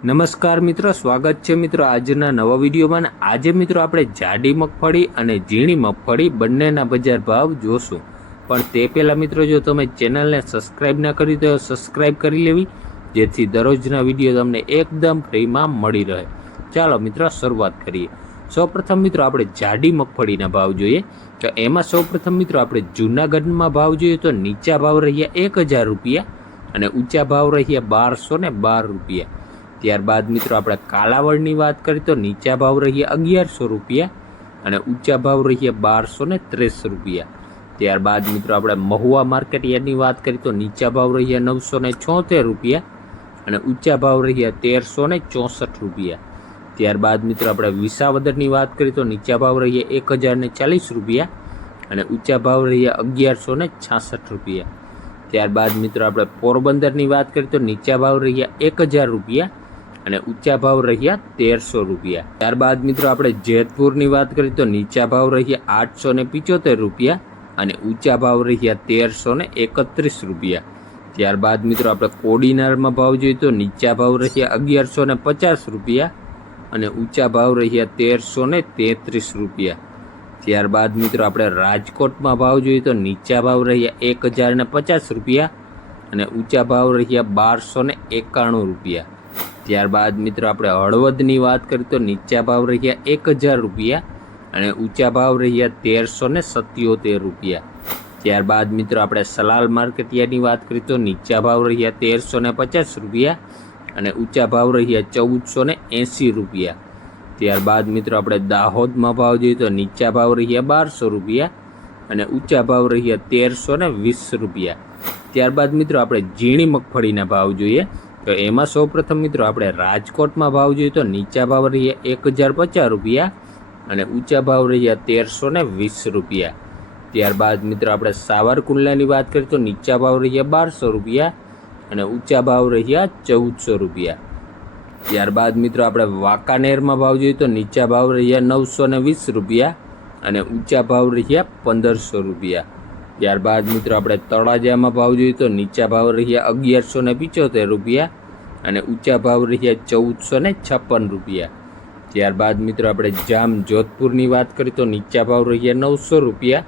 નમસ્કાર મિત્રો, સ્વાગત છે મિત્રો આજના નવા વિડીયોમાં. આજે મિત્રો આપણે જાડી મગફળી અને ઝીણી મગફળી બંનેના બજાર ભાવ જોશું. પણ તે પહેલાં મિત્રો, જો તમે ચેનલને સબસ્ક્રાઈબ ના કરી તો સબસ્ક્રાઈબ કરી લેવી, જેથી દરરોજના વીડિયો તમને એકદમ ફ્રીમાં મળી રહે. ચાલો મિત્રો, શરૂઆત કરીએ. સૌપ્રથમ મિત્રો, આપણે જાડી મગફળીના ભાવ જોઈએ. તો એમાં સૌપ્રથમ મિત્રો, આપણે જૂનાગઢમાં ભાવ જોઈએ તો નીચા ભાવ રહ્યા એક હજાર રૂપિયા અને ઊંચા ભાવ રહ્યા બારસો ને બાર રૂપિયા. ત્યારબાદ મિત્રો આપણે કાલાવડની વાત કરીએ તો નીચા ભાવ રહ્યા અગિયારસો રૂપિયા અને ઊંચા ભાવ રહ્યા બારસો ને ત્રેસ રૂપિયા. ત્યારબાદ મિત્રો આપણે મહુવા માર્કેટ યાર્ડની વાત કરીએ તો નીચા ભાવ રહ્યા નવસો ને છોતેર રૂપિયા અને ઊંચા ભાવ રહ્યા તેરસો ને ચોસઠ રૂપિયા. ત્યારબાદ મિત્રો આપણે વિસાવદરની વાત કરીએ તો નીચા ભાવ રહ્યા એક હજાર ને ચાલીસ રૂપિયા અને ઊંચા ભાવ રહ્યા અગિયારસો ને છાસઠ રૂપિયા. ત્યારબાદ મિત્રો આપણે પોરબંદરની વાત કરીએ તો નીચા ભાવ રહ્યા એક હજાર રૂપિયા અને ઊંચા ભાવ રહ્યા તેરસો રૂપિયા. ત્યારબાદ મિત્રો આપણે જેતપુરની વાત કરીએ તો નીચા ભાવ રહ્યા આઠસો ને પિચોતેર રૂપિયા અને ઊંચા ભાવ રહ્યા તેરસો ને એકત્રીસ રૂપિયા. ત્યારબાદ મિત્રો આપણે કોડીનારમાં ભાવ જોઈએ તો નીચા ભાવ રહ્યા અગિયારસો ને પચાસ રૂપિયા અને ઊંચા ભાવ રહ્યા તેરસો ને તેત્રીસ રૂપિયા. ત્યારબાદ મિત્રો આપણે રાજકોટમાં ભાવ જોઈએ તો નીચા ભાવ રહ્યા એક હજાર પચાસ રૂપિયા અને ઊંચા ભાવ રહ્યા બારસો એકાણું રૂપિયા. ત્યારબાદ મિત્રો આપણે હળવદની વાત કરીએ તો નીચા ભાવ રહ્યા એક હજાર રૂપિયા અને ઊંચા ભાવ રહ્યા તેરસો ને સત્યોતેર રૂપિયા. ત્યારબાદ મિત્રો આપણે સલાલ માર્કેટિયાની વાત કરીએ તો નીચા ભાવ રહ્યા તેરસો ને પચાસ રૂપિયા અને ઊંચા ભાવ રહ્યા ચૌદસો ને એંસી રૂપિયા. ત્યારબાદ મિત્રો આપણે દાહોદમાં ભાવ જોઈએ તો નીચા ભાવ રહ્યા બારસો રૂપિયા અને ઊંચા ભાવ રહ્યા તેરસો ને વીસ રૂપિયા. ત્યારબાદ મિત્રો આપણે ઝીણી મગફળીના ભાવ જોઈએ તો એમાં સૌપ્રથમ મિત્રો આપણે રાજકોટમાં ભાવ જોઈએ તો નીચા ભાવ રહ્યા એક હજાર પચાસ રૂપિયા અને ઊંચા ભાવ રહ્યા તેરસો ને વીસ રૂપિયા. ત્યારબાદ મિત્રો આપણે સાવરકુંડલાની વાત કરીએ તો નીચા ભાવ રહ્યા બારસો રૂપિયા અને ઊંચા ભાવ રહ્યા ચૌદસો રૂપિયા. ત્યારબાદ મિત્રો આપણે વાંકાનેરમાં ભાવ જોઈએ તો નીચા ભાવ રહ્યા નવસો ને વીસ રૂપિયા અને ઊંચા ભાવ રહ્યા પંદરસો રૂપિયા. ત્યારબાદ મિત્રો આપણે તળાજામાં ભાવ જોઈએ તો નીચા ભાવ રહ્યા અગિયારસો ને પિચોતેર રૂપિયા અને ઊંચા ભાવ રહ્યા ચૌદસો ને છપ્પન રૂપિયા. ત્યારબાદ મિત્રો આપણે જામ જોધપુરની વાત કરીએ તો નીચા ભાવ રહ્યા નવસો રૂપિયા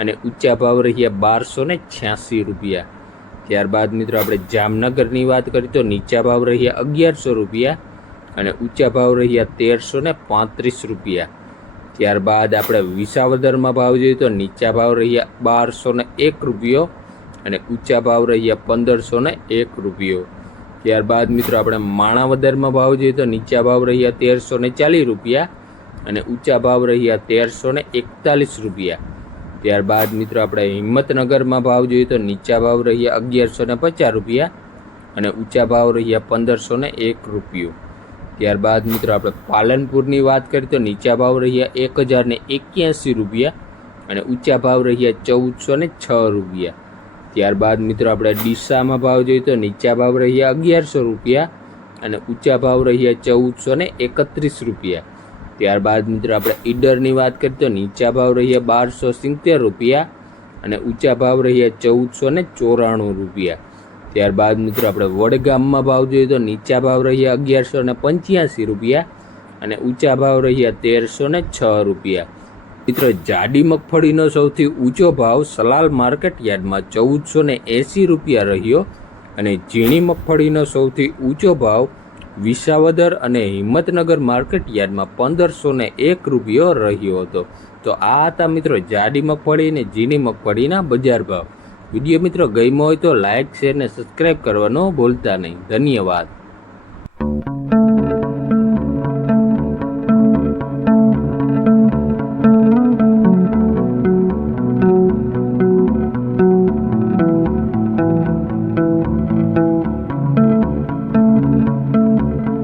અને ઊંચા ભાવ રહ્યા બારસો ને છ્યાસી રૂપિયા. ત્યારબાદ મિત્રો આપણે જામનગરની વાત કરીએ તો નીચા ભાવ રહ્યા અગિયારસો રૂપિયા અને ઊંચા ભાવ રહ્યા તેરસો ને પાંત્રીસ રૂપિયા. ત્યારબાદ આપણે વિસાવદરમાં ભાવ જોઈએ તો નીચા ભાવ રહ્યા બારસો ને એક રૂપિયો અને ઊંચા ભાવ રહ્યા પંદરસો ને એક રૂપિયો. ત્યારબાદ મિત્રો આપણે માણાવદરમાં ભાવ જોઈએ તો નીચા ભાવ રહ્યા તેરસો ને ચાલીસ રૂપિયા અને ઊંચા ભાવ રહ્યા તેરસો ને એકતાલીસ રૂપિયા. ત્યારબાદ મિત્રો આપણે હિંમતનગરમાં ભાવ જોઈએ તો નીચા ભાવ રહ્યા અગિયારસો ને પચાસ રૂપિયા અને ઊંચા ભાવ રહ્યા પંદરસો ને એક રૂપિયો. ત્યારબાદ મિત્રો આપણે પાલનપુરની વાત કરીએ તો નીચા ભાવ રહ્યા એક હજાર ને એક્યાસી રૂપિયા અને ઊંચા ભાવ રહ્યા ચૌદસો ને છ રૂપિયા. ત્યારબાદ મિત્રો આપણે ડીસામાં ભાવ જોઈએ તો નીચા ભાવ રહ્યા અગિયારસો રૂપિયા અને ઊંચા ભાવ રહ્યા ચૌદસો ને એકત્રીસ રૂપિયા. ત્યારબાદ મિત્રો આપણે ઈડરની વાત કરીએ તો નીચા ભાવ રહ્યા બારસો સિત્તેર રૂપિયા અને ઊંચા ભાવ રહ્યા ચૌદસો ને ચોરાણું રૂપિયા. ત્યારબાદ મિત્રો આપણે વડગામમાં ભાવ જોઈએ તો નીચા ભાવ રહ્યા અગિયારસો ને પંચ્યાસી રૂપિયા અને ઊંચા ભાવ રહ્યા તેરસો ને છ રૂપિયા. મિત્રો જાડી મગફળીનો સૌથી ઊંચો ભાવ સલાલ માર્કેટ યાર્ડમાં ચૌદસો ને એંસી રૂપિયા રહ્યો અને ઝીણી મગફળીનો સૌથી ઊંચો ભાવ વિસાવદર અને હિંમતનગર માર્કેટ યાર્ડમાં પંદરસો ને એક રૂપિયો રહ્યો હતો. તો આ હતા મિત્રો જાડી મગફળી અને ઝીણી મગફળીના બજાર ભાવ. વીડિયો મિત્રો ગમ્યો હોય તો લાઇક શેર ને સબસ્ક્રાઈબ કરવાનો ભૂલતા નહીં. ધન્યવાદ.